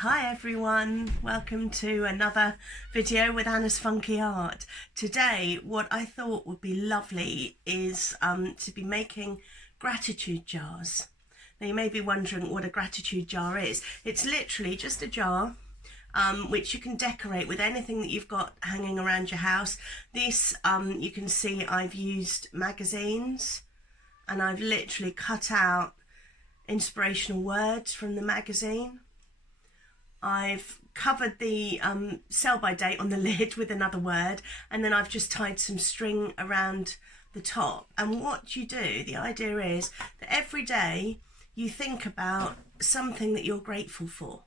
Hi everyone, welcome to another video with Anna's Funky Art. Today what I thought would be lovely is to be making gratitude jars. Now you may be wondering what a gratitude jar is. It's literally just a jar which you can decorate with anything that you've got hanging around your house. This you can see I've used magazines and I've literally cut out inspirational words from the magazine. I've covered the sell by date on the lid with another word, and then I've just tied some string around the top. And what you do, the idea is that every day you think about something that you're grateful for.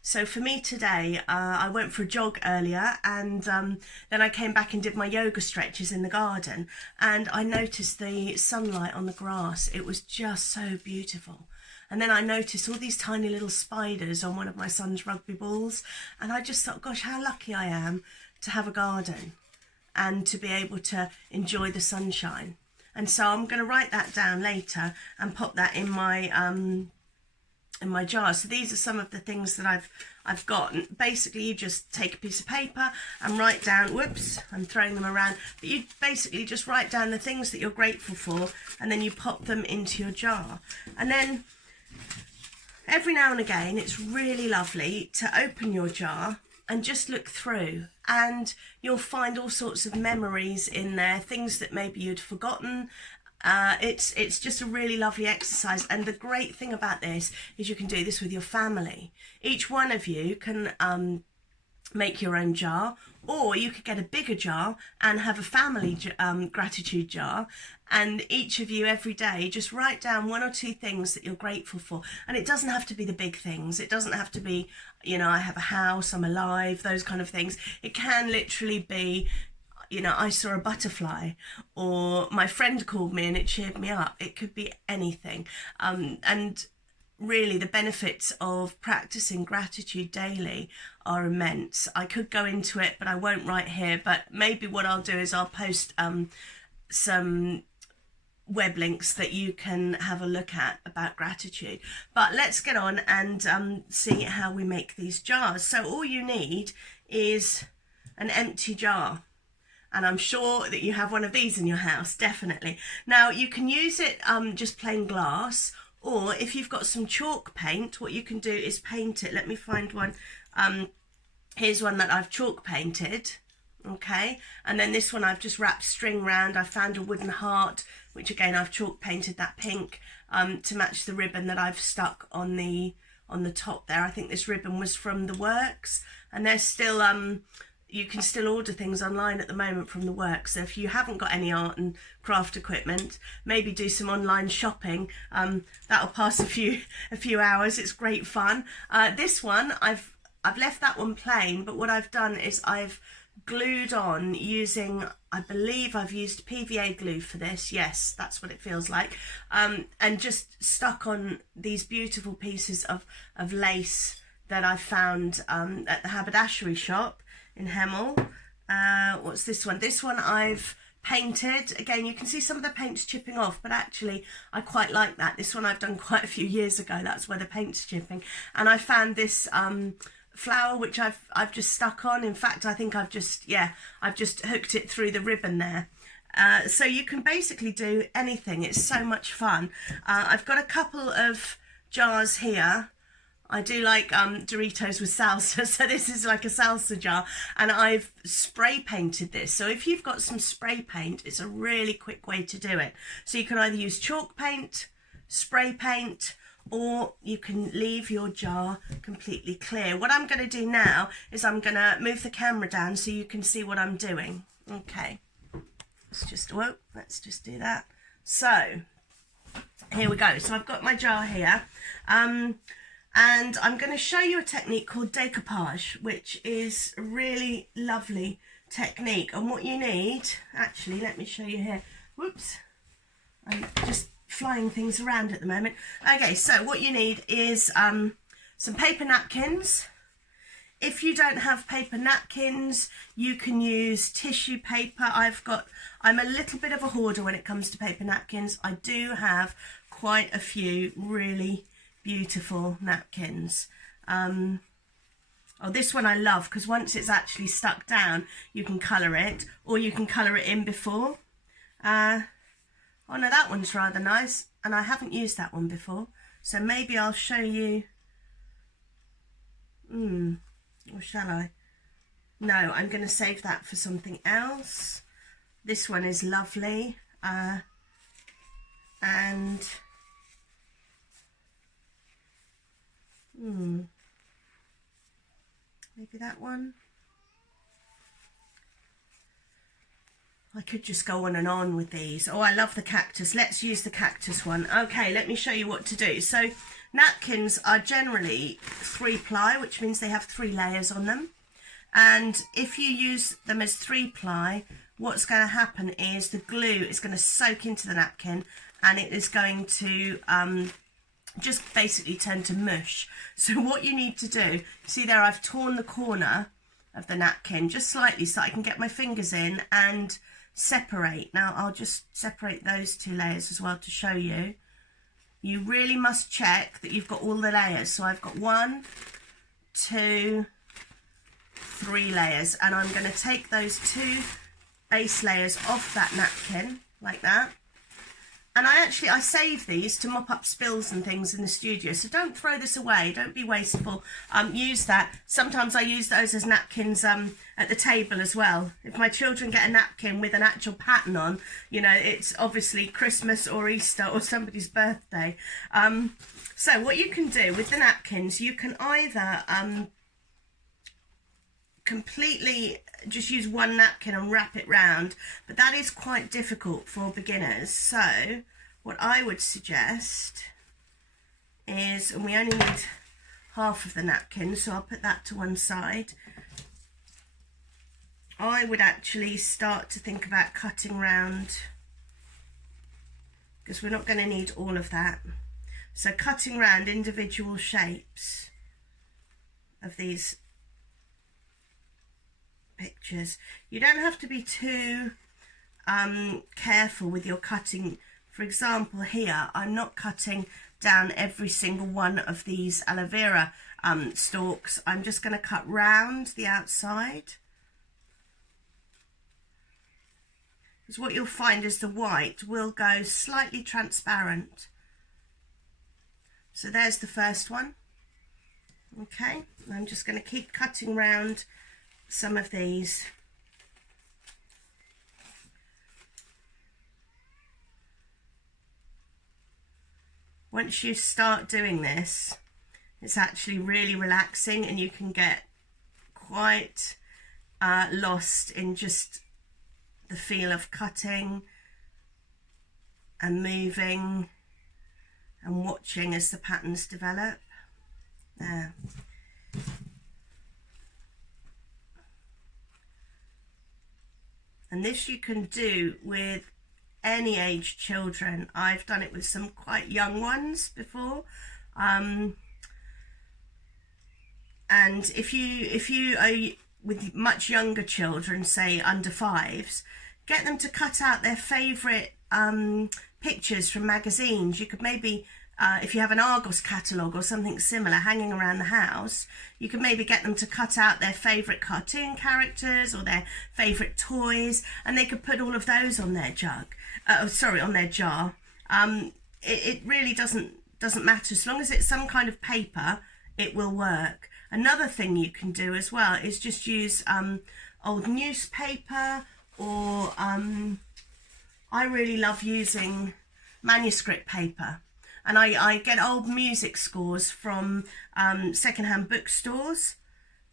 So for me today, I went for a jog earlier, and then I came back and did my yoga stretches in the garden, and I noticed the sunlight on the grass. It was just so beautiful. And then I noticed all these tiny little spiders on one of my son's rugby balls, and I just thought, gosh, how lucky I am to have a garden and to be able to enjoy the sunshine. And so I'm going to write that down later and pop that in my jar. So these are some of the things that I've got. And basically you just take a piece of paper and write down, whoops, I'm throwing them around, but you basically just write down the things that you're grateful for, and then you pop them into your jar. And then every now and again it's really lovely to open your jar and just look through, and you'll find all sorts of memories in there, things that maybe you'd forgotten. It's just a really lovely exercise, and the great thing about this is you can do this with your family. Each one of you can make your own jar, or you could get a bigger jar and have a family gratitude jar, and each of you every day just write down one or two things that you're grateful for. And it doesn't have to be the big things. It doesn't have to be, you know, I have a house, I'm alive, those kind of things. It can literally be, you know, I saw a butterfly, or my friend called me and it cheered me up. It could be anything. And really the benefits of practicing gratitude daily are immense. I could go into it, but I won't right here. But maybe what I'll do is I'll post some web links that you can have a look at about gratitude. But let's get on and see how we make these jars. So all you need is an empty jar. And I'm sure that you have one of these in your house, definitely. Now you can use it just plain glass, or if you've got some chalk paint, what you can do is paint it. Let me find one. Here's one that I've chalk painted, okay? And then this one I've just wrapped string round. I found a wooden heart, which again I've chalk painted that pink to match the ribbon that I've stuck on the top there. I think this ribbon was from the Works, and they're still you can still order things online at the moment from the Works. So if you haven't got any art and craft equipment, maybe do some online shopping. That'll pass a few hours. It's great fun. This one I've left that one plain, but what I've done is I've glued on using, I believe I've used PVA glue for this. Yes, that's what it feels like. And just stuck on these beautiful pieces of lace that I found at the haberdashery shop in Hemel. What's this one? This one I've painted. Again, you can see some of the paint's chipping off, but actually I quite like that. This one I've done quite a few years ago. That's where the paint's chipping. And I found this flower which I've just stuck on. In fact, I think I've just hooked it through the ribbon there. So you can basically do anything. It's so much fun. I've got a couple of jars here. I do like Doritos with salsa, so this is like a salsa jar, and I've spray painted this. So if you've got some spray paint, it's a really quick way to do it. So you can either use chalk paint, spray paint, or you can leave your jar completely clear. What I'm going to do now is I'm going to move the camera down so you can see what I'm doing. Okay, let's just do that. So here we go. So I've got my jar here. And I'm going to show you a technique called decoupage, which is a really lovely technique. And what you need, actually, let me show you here. Whoops, I'm just flying things around at the moment. Okay, so what you need is some paper napkins. If you don't have paper napkins, you can use tissue paper. I'm a little bit of a hoarder when it comes to paper napkins. I do have quite a few really beautiful napkins. Oh, this one I love, because once it's actually stuck down, you can colour it, or you can colour it in before. Oh no, that one's rather nice, and I haven't used that one before, so maybe I'll show you. Or shall I? No, I'm going to save that for something else. This one is lovely, and maybe that one. I could just go on and on with these. Oh, I love the cactus. Let's use the cactus one. Okay, let me show you what to do. So napkins are generally 3-ply, which means they have 3 layers on them. And if you use them as 3-ply, what's going to happen is the glue is going to soak into the napkin, and it is going to just basically turn to mush. So what you need to do, see there, I've torn the corner of the napkin just slightly so I can get my fingers in and separate. Now I'll just separate those 2 layers as well to show you. You really must check that you've got all the layers. So I've got 1, 2, 3 layers, and I'm going to take those 2 base layers off that napkin like that. And I save these to mop up spills and things in the studio, so don't throw this away, don't be wasteful. Use that. Sometimes I use those as napkins at the table as well. If my children get a napkin with an actual pattern on, you know, it's obviously Christmas or Easter or somebody's birthday. So what you can do with the napkins, you can either completely just use one napkin and wrap it round, but that is quite difficult for beginners. So what I would suggest is, and we only need half of the napkin, so I'll put that to one side. I would actually start to think about cutting round, because we're not going to need all of that. So cutting round individual shapes of these pictures. You don't have to be too careful with your cutting. For example, here I'm not cutting down every single one of these aloe vera stalks. I'm just going to cut round the outside, because what you'll find is the white will go slightly transparent. So there's the first one. Okay, I'm just going to keep cutting round some of these. Once you start doing this, it's actually really relaxing, and you can get quite lost in just the feel of cutting and moving and watching as the patterns develop. There. And this you can do with any age children. I've done it with some quite young ones before. And if you are with much younger children, say under 5s, get them to cut out their favourite pictures from magazines. You could maybe, if you have an Argos catalogue or something similar hanging around the house, you could maybe get them to cut out their favourite cartoon characters or their favourite toys, and they could put all of those on their on their jar. It really doesn't matter. As long as it's some kind of paper, it will work. Another thing you can do as well is just use old newspaper, or I really love using manuscript paper. And I get old music scores from secondhand bookstores,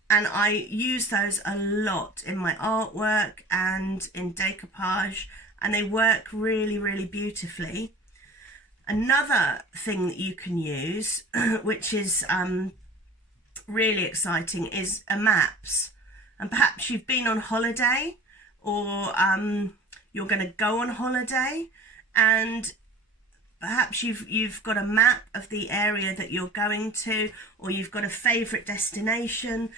and I use those a lot in my artwork and in decoupage, and they work really, really beautifully. Another thing that you can use, which is really exciting, is maps. And perhaps you've been on holiday, or you're going to go on holiday, and perhaps you've got a map of the area that you're going to, or you've got a favourite destination.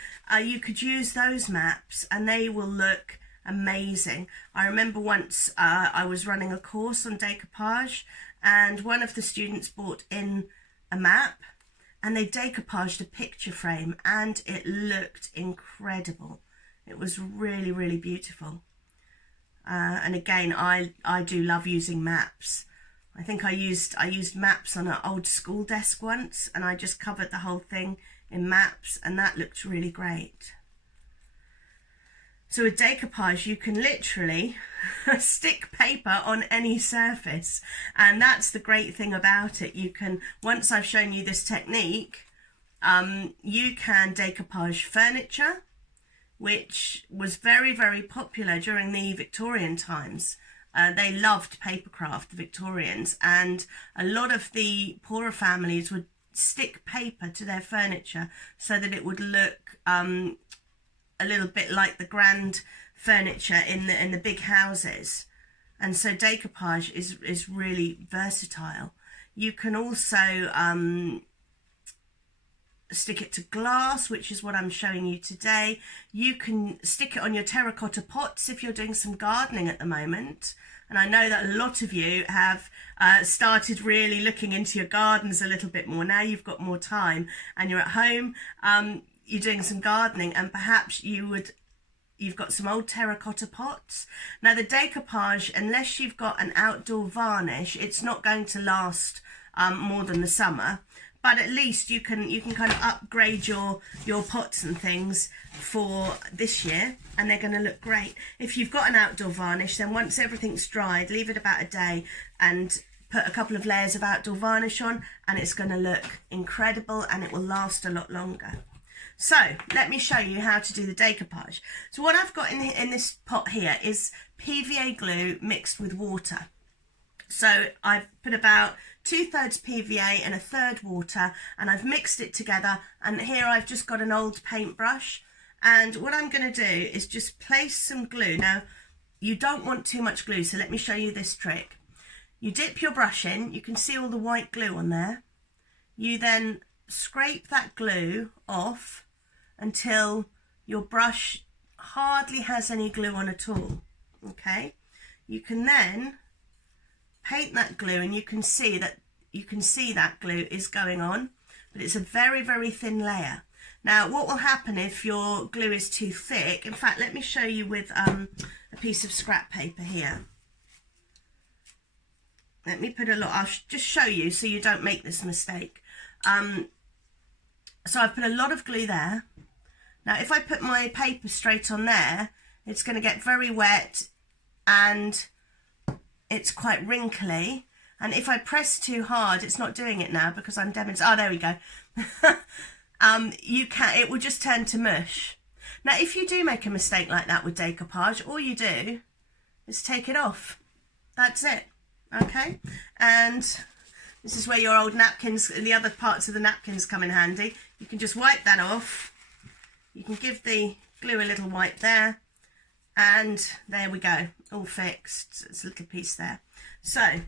You could use those maps, and they will look amazing. I remember once I was running a course on decoupage, and one of the students brought in a map, and they decoupaged a picture frame, and it looked incredible. It was really, really beautiful. And again, I do love using maps. I think I used maps on an old school desk once, and I just covered the whole thing in maps, and that looked really great. So with decoupage, you can literally stick paper on any surface, and that's the great thing about it. You can, once I've shown you this technique, you can decoupage furniture, which was very, very popular during the Victorian times. They loved papercraft, the Victorians, and a lot of the poorer families would stick paper to their furniture so that it would look a little bit like the grand furniture in the big houses. And so decoupage is really versatile. You can also stick it to glass, which is what I'm showing you today. You can stick it on your terracotta pots if you're doing some gardening at the moment. And I know that a lot of you have started really looking into your gardens a little bit more. Now you've got more time and you're at home, you're doing some gardening, and perhaps you've got some old terracotta pots. Now the decoupage, unless you've got an outdoor varnish, it's not going to last more than the summer. But at least you can kind of upgrade your pots and things for this year, and they're going to look great. If you've got an outdoor varnish, then once everything's dried, leave it about a day and put a couple of layers of outdoor varnish on, and it's going to look incredible, and it will last a lot longer. So let me show you how to do the decoupage. So what I've got in this pot here is PVA glue mixed with water. So I've put about 2/3 PVA and 1/3 water, and I've mixed it together, and here I've just got an old paintbrush, and what I'm going to do is just place some glue. Now you don't want too much glue, so let me show you this trick. You dip your brush in, you can see all the white glue on there. You then scrape that glue off until your brush hardly has any glue on at all. Okay, you can then paint that glue, and you can see that glue is going on, but it's a very, very thin layer. Now what will happen if your glue is too thick? In fact, let me show you with a piece of scrap paper here. Let me put a lot, I'll just show you so you don't make this mistake. So I've put a lot of glue there. Now if I put my paper straight on there, it's going to get very wet and it's quite wrinkly, and if I press too hard, it's not doing it now because I'm demonstrating. Oh, there we go. It will just turn to mush. Now if you do make a mistake like that with decoupage, all you do is take it off. That's it. Okay, and this is where your old napkins and the other parts of the napkins come in handy. You can just wipe that off. You can give the glue a little wipe there, and there we go, all fixed. It's a little piece there. So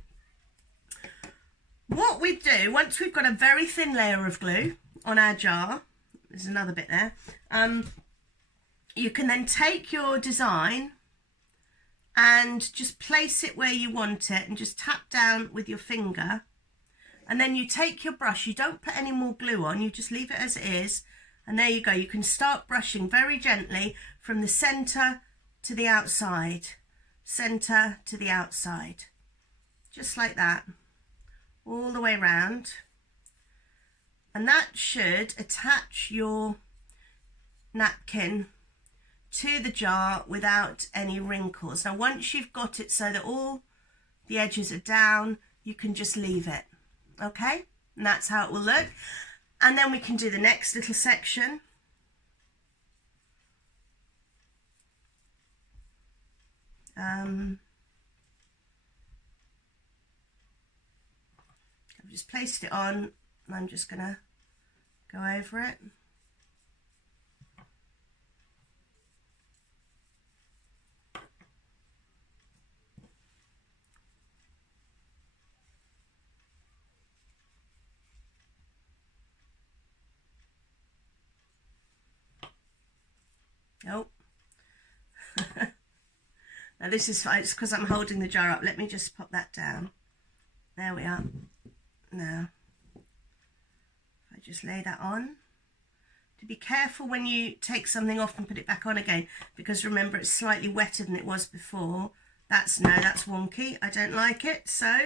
what we do, once we've got a very thin layer of glue on our jar, there's another bit there, you can then take your design and just place it where you want it, and just tap down with your finger, and then you take your brush. You don't put any more glue on, you just leave it as it is, and there you go. You can start brushing very gently from the center to the outside, center to the outside, just like that, all the way around, and that should attach your napkin to the jar without any wrinkles. Now once you've got it so that all the edges are down, you can just leave it. Okay, and that's how it will look. And then we can do the next little section. I've just placed it on, and I'm just gonna go over it. Oh. Now this is, it's because I'm holding the jar up. Let me just pop that down. There we are. Now, if I just lay that on. To be careful when you take something off and put it back on again, because remember it's slightly wetter than it was before. That's wonky. I don't like it. So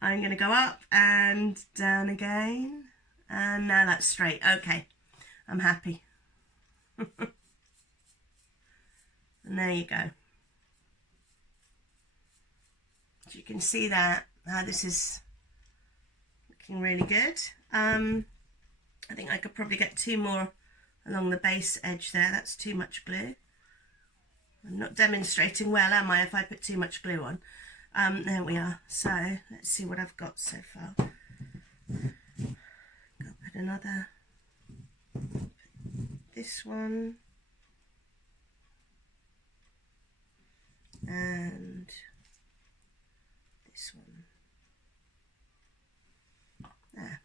I'm going to go up and down again. And now that's straight. Okay, I'm happy. And there you go. So you can see that how this is looking really good. I think I could probably get 2 more along the base edge there. That's too much glue. I'm not demonstrating well, am I, if I put too much glue on? There we are. So let's see what I've got so far. I'll put another, this one, and this one. There.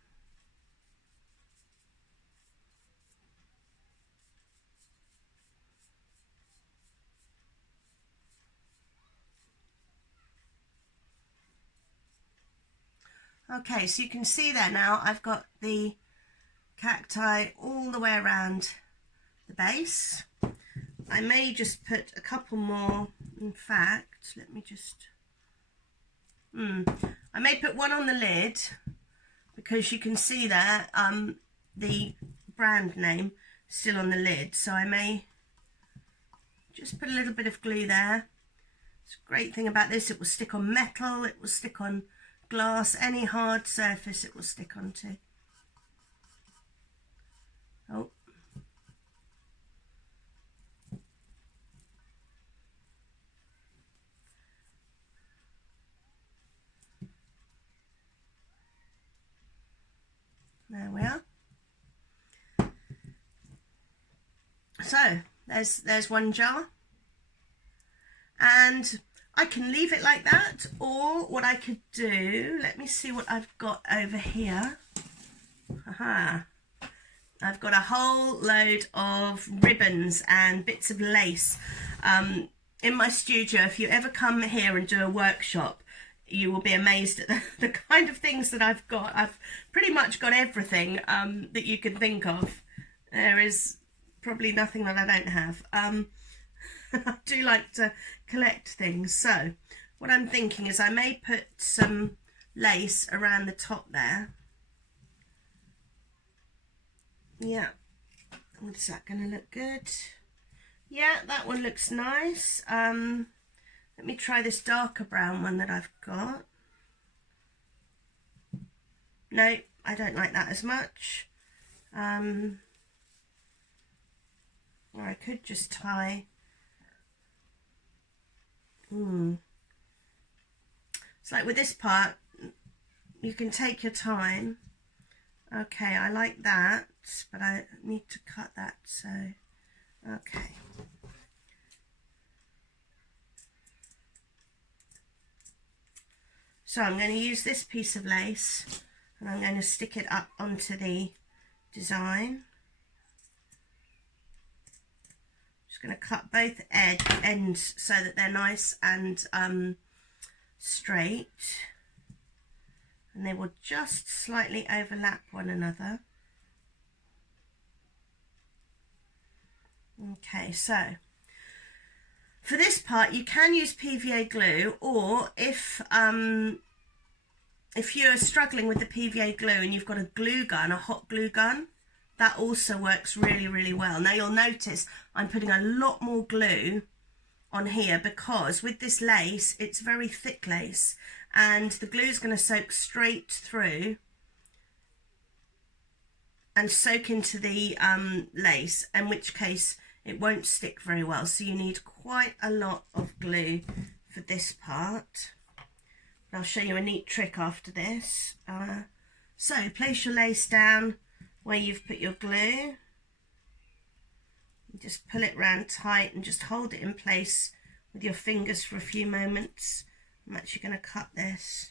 Okay, so you can see there now I've got the cacti all the way around the base. I may just put a couple more. In fact, let me just I may put one on the lid, because you can see there the brand name still on the lid, so I may just put a little bit of glue there. It's a great thing about this, it will stick on metal, it will stick on glass, any hard surface it will stick onto. Oh. There we are. So there's one jar, and I can leave it like that, or what I could do, let me see what I've got over here. Aha. I've got a whole load of ribbons and bits of lace in my studio. If you ever come here and do a workshop, you will be amazed at the kind of things that I've got. I've pretty much got everything that you can think of. There is probably nothing that I don't have. I do like to collect things, so what I'm thinking is I may put some lace around the top there. Yeah, is that going to look good? Yeah, that one looks nice. Let me try this darker brown one that I've got. No, I don't like that as much. Or I could just tie. It's like with this part, you can take your time. Okay, I like that, but I need to cut that, so, okay. So I'm going to use this piece of lace, and I'm going to stick it up onto the design. Just going to cut both ends so that they're nice and straight, and they will just slightly overlap one another. Okay, so for this part you can use PVA glue, or if you're struggling with the PVA glue and you've got a glue gun, a hot glue gun, that also works really, really well. Now you'll notice I'm putting a lot more glue on here, because with this lace, it's very thick lace, and the glue is going to soak straight through and soak into the lace, in which case it won't stick very well. So you need quite a lot of glue for this part. I'll show you a neat trick after this. So place your lace down where you've put your glue. Just pull it round tight and just hold it in place with your fingers for a few moments. I'm actually going to cut this.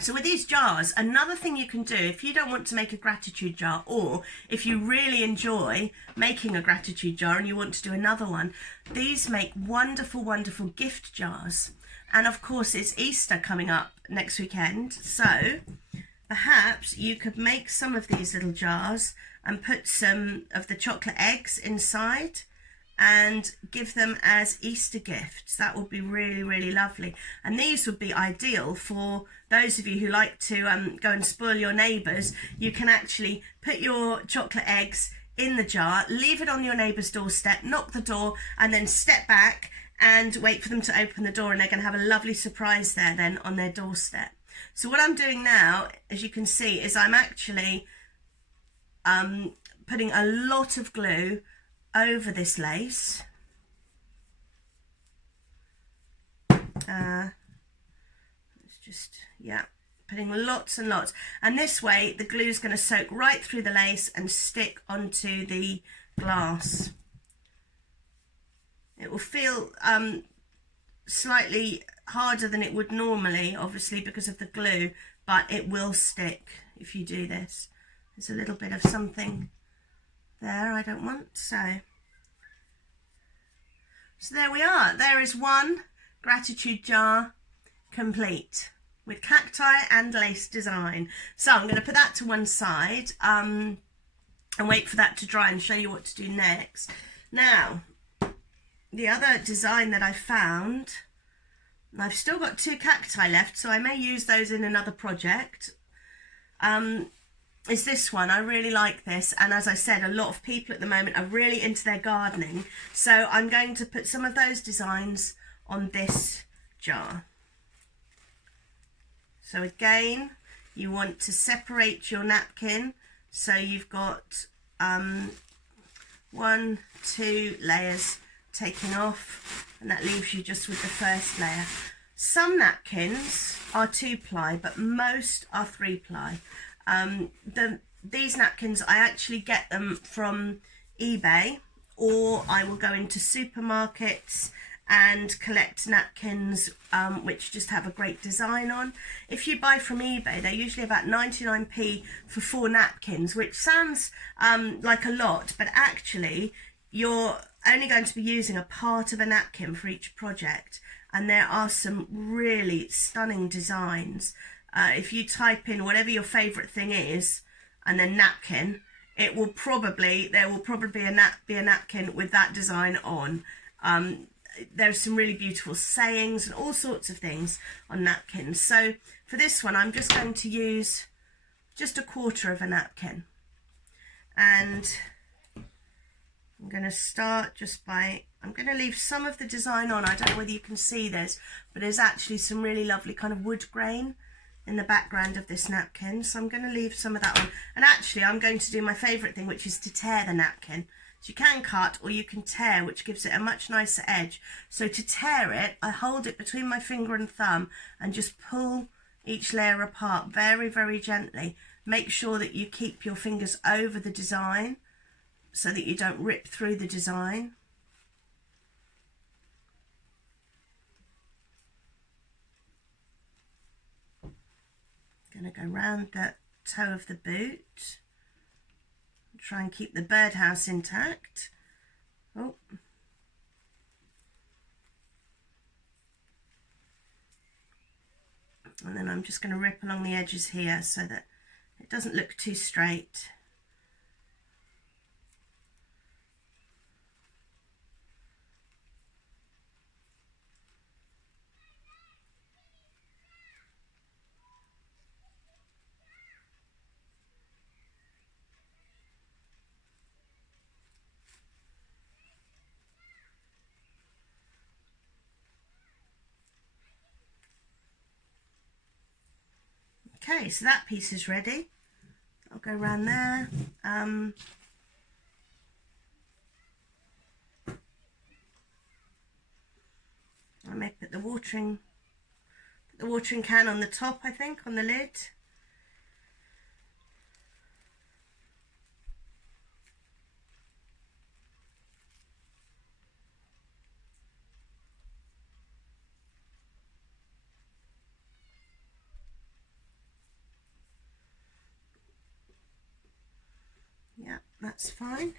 So with these jars, another thing you can do, if you don't want to make a gratitude jar, or if you really enjoy making a gratitude jar and you want to do another one, these make wonderful, wonderful gift jars. And of course, it's Easter coming up next weekend, so perhaps you could make some of these little jars and put some of the chocolate eggs inside and give them as Easter gifts. That would be really, really lovely. And these would be ideal for those of you who like to go and spoil your neighbours. You can actually put your chocolate eggs in the jar, leave it on your neighbour's doorstep, knock the door, and then step back and wait for them to open the door, and they're going to have a lovely surprise there then on their doorstep. So what I'm doing now, as you can see, is I'm actually putting a lot of glue over this lace. It's just, yeah, putting lots and lots. And this way, the glue is going to soak right through the lace and stick onto the glass. It will feel slightly harder than it would normally, obviously, because of the glue, but it will stick if you do this. There's a little bit of something there I don't want, so there we are. There is one gratitude jar complete with cacti and lace design. So I'm going to put that to one side and wait for that to dry and show you what to do next. Now, the other design that I found, I've still got 2 cacti left, so I may use those in another project, is this one. I really like this, and as I said, a lot of people at the moment are really into their gardening, so I'm going to put some of those designs on this jar. So again, you want to separate your napkin, so you've got 1, 2 layers taking off, and that leaves you just with the first layer. Some napkins are 2-ply, but most are 3-ply. These napkins, I actually get them from eBay, or I will go into supermarkets and collect napkins which just have a great design on. If you buy from eBay, they're usually about 99p for 4 napkins, which sounds like a lot, but actually you're only going to be using a part of a napkin for each project, and there are some really stunning designs. If you type in whatever your favourite thing is and then napkin, there will probably be a napkin with that design on. There's some really beautiful sayings and all sorts of things on napkins. So for this one, I'm just going to use just 1/4 of a napkin, and I'm going to start just by, I'm going to leave some of the design on. I don't know whether you can see this, but there's actually some really lovely kind of wood grain in the background of this napkin, so I'm going to leave some of that on. And actually I'm going to do my favourite thing, which is to tear the napkin. So you can cut or you can tear, which gives it a much nicer edge. So to tear it, I hold it between my finger and thumb and just pull each layer apart very, very gently. Make sure that you keep your fingers over the design so that you don't rip through the design. Going to go round the toe of the boot. Try and keep the birdhouse intact. Oh. And then I'm just going to rip along the edges here so that it doesn't look too straight. Okay, so that piece is ready. I'll go around there. I may put the watering can on the top, I think, on the lid. that's fine.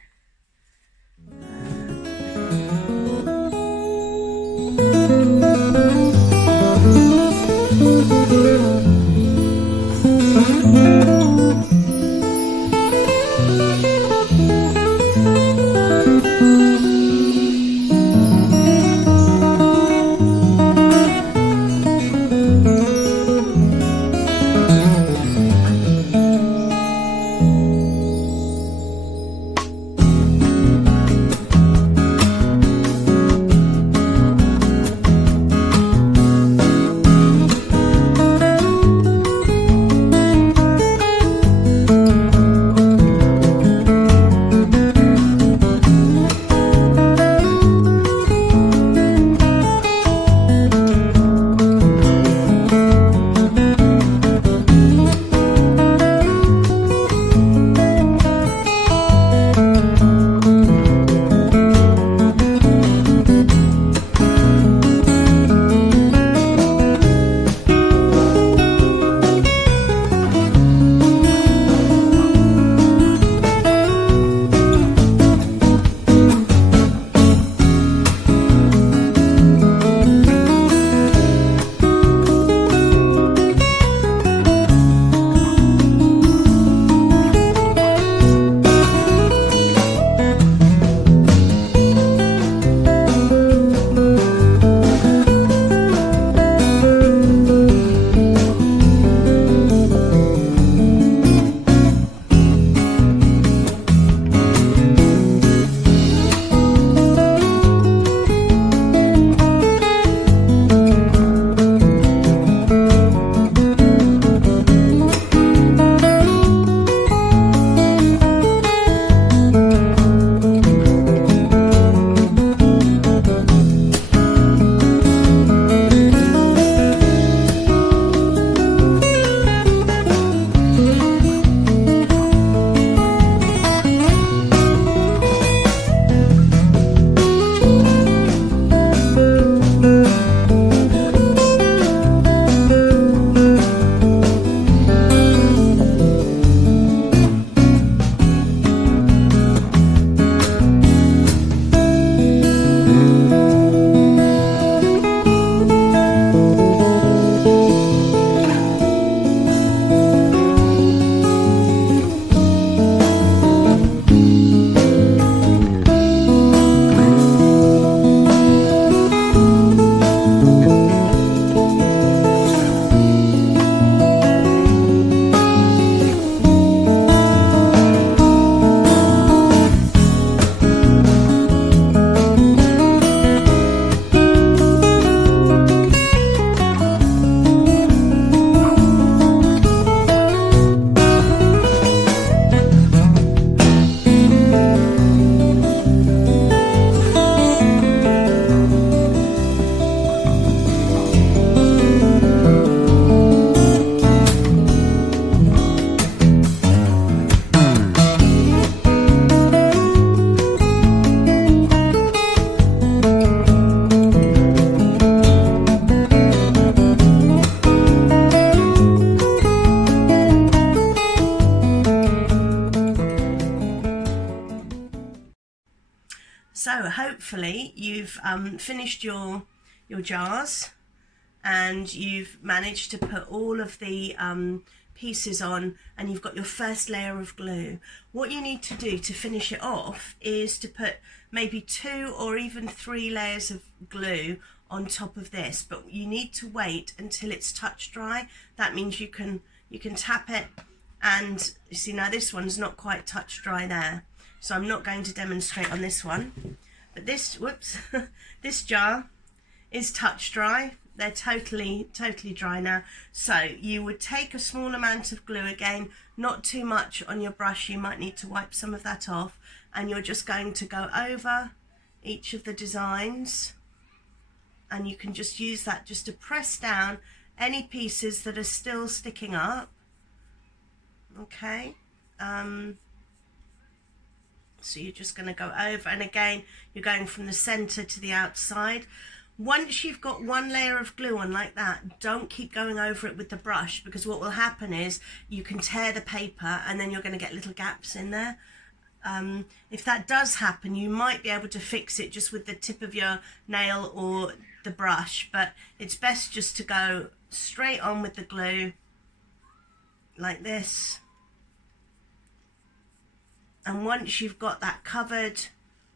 So hopefully you've finished your jars, and you've managed to put all of the pieces on, and you've got your first layer of glue. What you need to do to finish it off is to put maybe 2 or even 3 layers of glue on top of this, but you need to wait until it's touch dry. That means you can tap it, and you see now this one's not quite touch dry there, so I'm not going to demonstrate on this one, but this, whoops, this jar is touch dry. They're totally dry now. So you would take a small amount of glue, again, not too much on your brush, you might need to wipe some of that off, and you're just going to go over each of the designs, and you can just use that just to press down any pieces that are still sticking up. Okay, so you're just going to go over, and again you're going from the center to the outside. Once you've got one layer of glue on like that, don't keep going over it with the brush, because what will happen is you can tear the paper and then you're going to get little gaps in there. if that does happen, you might be able to fix it just with the tip of your nail or the brush, but it's best just to go straight on with the glue like this. And once you've got that covered,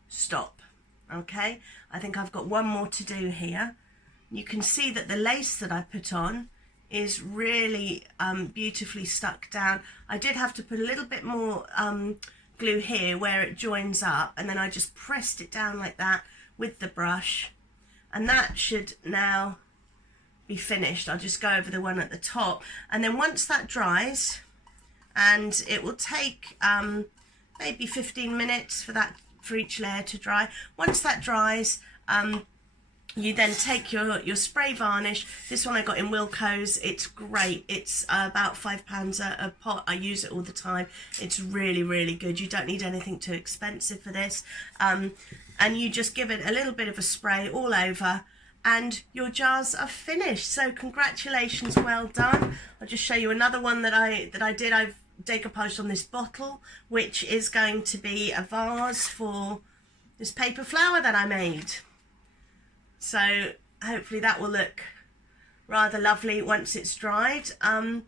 stop. Okay, I think I've got one more to do here. You can see that the lace that I put on is really beautifully stuck down. I did have to put a little bit more glue here where it joins up, and then I just pressed it down like that with the brush, and that should now be finished. I'll just go over the one at the top, and then once that dries, and it will take maybe 15 minutes for each layer to dry. Once that dries, you then take your spray varnish. This one I got in Wilko's. It's great. It's about £5 a pot. I use it all the time. It's really, really good. You don't need anything too expensive for this. And you just give it a little bit of a spray all over, and your jars are finished. So congratulations, well done. I'll just show you another one that I did. I've decoupaged on this bottle, which is going to be a vase for this paper flower that I made. So hopefully that will look rather lovely once it's dried. And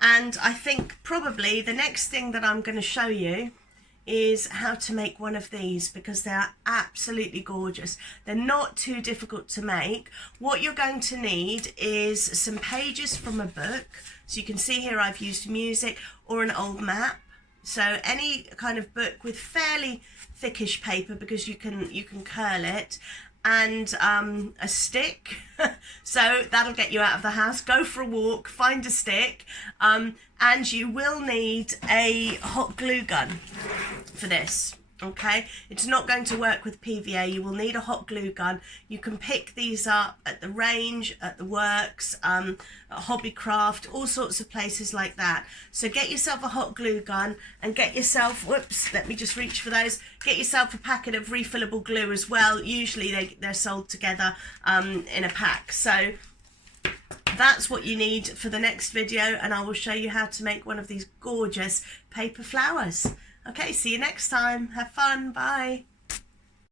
I think probably the next thing that I'm going to show you is how to make one of these, because they are absolutely gorgeous. They're not too difficult to make. What you're going to need is some pages from a book. So you can see here I've used music or an old map. So any kind of book with fairly thickish paper, because you can curl it, and a stick. So that'll get you out of the house. Go for a walk, find a stick, and you will need a hot glue gun for this. Okay, it's not going to work with PVA. You will need a hot glue gun. You can pick these up at the range, at the works, at Hobbycraft, all sorts of places like that. So get yourself a hot glue gun, and get yourself, whoops, let me just reach for those, get yourself a packet of refillable glue as well. Usually they're sold together in a pack. So that's what you need for the next video, and I will show you how to make one of these gorgeous paper flowers. Okay, see you next time. Have fun. Bye.